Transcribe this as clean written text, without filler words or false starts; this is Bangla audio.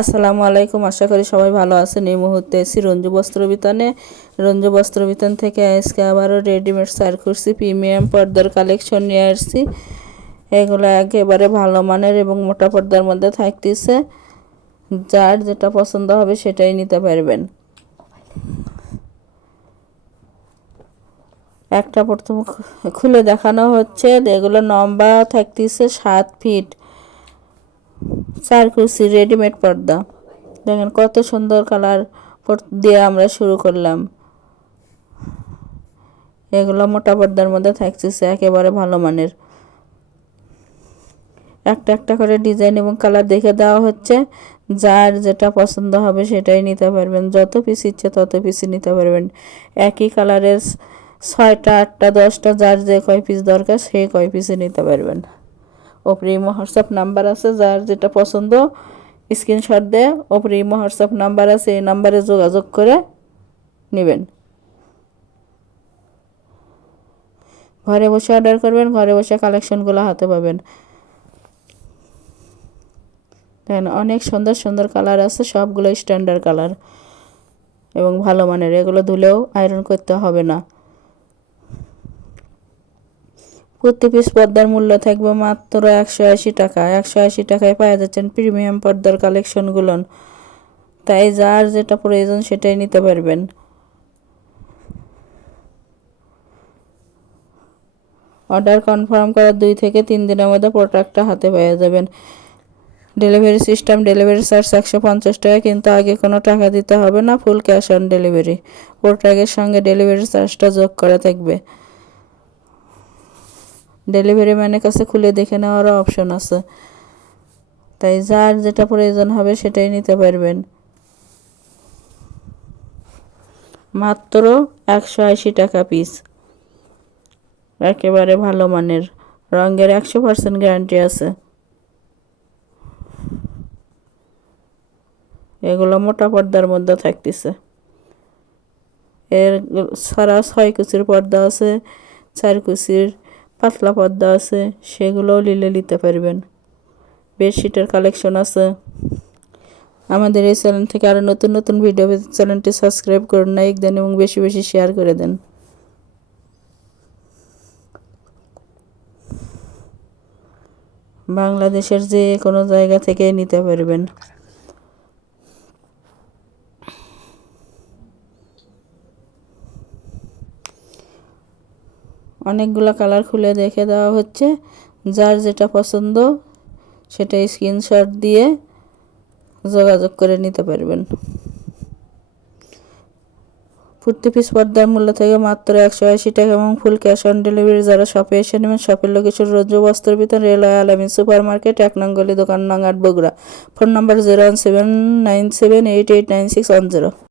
আসসালামু আলাইকুম, আশা করি সবাই ভালো আছেন। এই মুহূর্তে এসি রঞ্জু বস্ত্রবিতানে। রঞ্জু বস্ত্রবিতান থেকে আজকে আবারও রেডিমেড সার করছি, প্রিমিয়াম পর্দার কালেকশন নিয়ে আসছি। এগুলো একেবারে ভালো মানের এবং মোটা পর্দার মধ্যে থাকতেছে। যার যেটা পছন্দ হবে সেটাই নিতে পারবেন। একটা প্রথম খুলে দেখানো হচ্ছে। এগুলো লম্বা থাকতেছে 7 ফিট, চার কুচি রেডিমেড পর্দা। দেখেন কত সুন্দর কালার দিয়ে আমরা শুরু করলাম। এগুলো মোটা পর্দার মধ্যে থাকতেছে, একেবারে ভালো মানের। একটা একটা করে ডিজাইন এবং কালার দেখে দেওয়া হচ্ছে। যার যেটা পছন্দ হবে সেটাই নিতে পারবেন। যত পিস ইচ্ছে তত পিসই নিতে পারবেন। একই কালারের 6টা 8টা 10টা যার যে কয় পিস দরকার সেই কয় পিসই নিতে পারবেন। ওপরে হোয়াটসঅ্যাপ নাম্বার আছে, যার যেটা পছন্দ স্ক্রিনশট দিয়ে ওপরে হোয়াটসঅ্যাপ নাম্বার আছে, এই নাম্বারে যোগাযোগ করে নেবেন। ঘরে বসে অর্ডার করবেন, ঘরে বসে কালেকশনগুলো হাতে পাবেন। দেখেন অনেক সুন্দর সুন্দর কালার আছে, সবগুলো স্ট্যান্ডার্ড কালার এবং ভালো মানের। এগুলো ধুলেও আয়রন করতে হবে না। প্রতি পিস পর্দার মূল্য থাকবে মাত্র 180 টাকা। 180 টাকায় পাওয়া যাচ্ছেন প্রিমিয়াম পর্দার কালেকশনগুলো। তাই যার যেটা প্রয়োজন সেটাই নিতে পারবেন। অর্ডার কনফার্ম করার 2 থেকে 3 দিনের মধ্যে প্রোডাক্টটা হাতে পেয়ে যাবেন। ডেলিভারি সিস্টেম, ডেলিভারি চার্জ 150 টাকা, কিন্তু আগে কোনো টাকা দিতে হবে না। Full cash on delivery. প্রোডাক্টের সঙ্গে ডেলিভারি চার্জটা যোগ করা থাকবে। ডেলিভারি ম্যানের কাছে খুলে দেখে নেওয়ারও অপশন আছে। তাই যার যেটা প্রয়োজন হবে সেটাই নিতে পারবেন। মাত্র 180 টাকা পিস, একেবারে ভালো মানের। রঙের 100% গ্যারান্টি আছে। এগুলো মোটা পর্দার মধ্যে থাকতেছে। এর সারা 6 কুচির পর্দা আছে, 4 কুচির পাতলা পর্দা আছে, সেগুলোও নিতে পারবেন। বেডশিটের কালেকশন আছে। আমাদের এই চ্যানেল থেকে আরও নতুন নতুন ভিডিও পেতে চ্যানেলটি সাবস্ক্রাইব করুন, লাইক দেন এবং বেশি বেশি শেয়ার করে দেন। বাংলাদেশের যে কোনো জায়গা থেকে নিতে পারবেন। অনেকগুলো কালার খুলে দেখে দেওয়া হচ্ছে। যার যেটা পছন্দ সেটা স্ক্রিনশট দিয়ে যোগাযোগ করে নিতে পারবেন। প্রতি পিস পর্দার মূল্য থেকে মাত্র 180 টাকা এবং ফুল ক্যাশ অন ডেলিভারি। যারা শপে এসে নেবেন, শপের লোকেশন রঞ্জু বস্ত্রবিতান, রেলওয়ে আলামিন সুপার মার্কেট, 1 নং গলি, দোকান নং 8, বগুড়া। ফোন নম্বর 01797889610।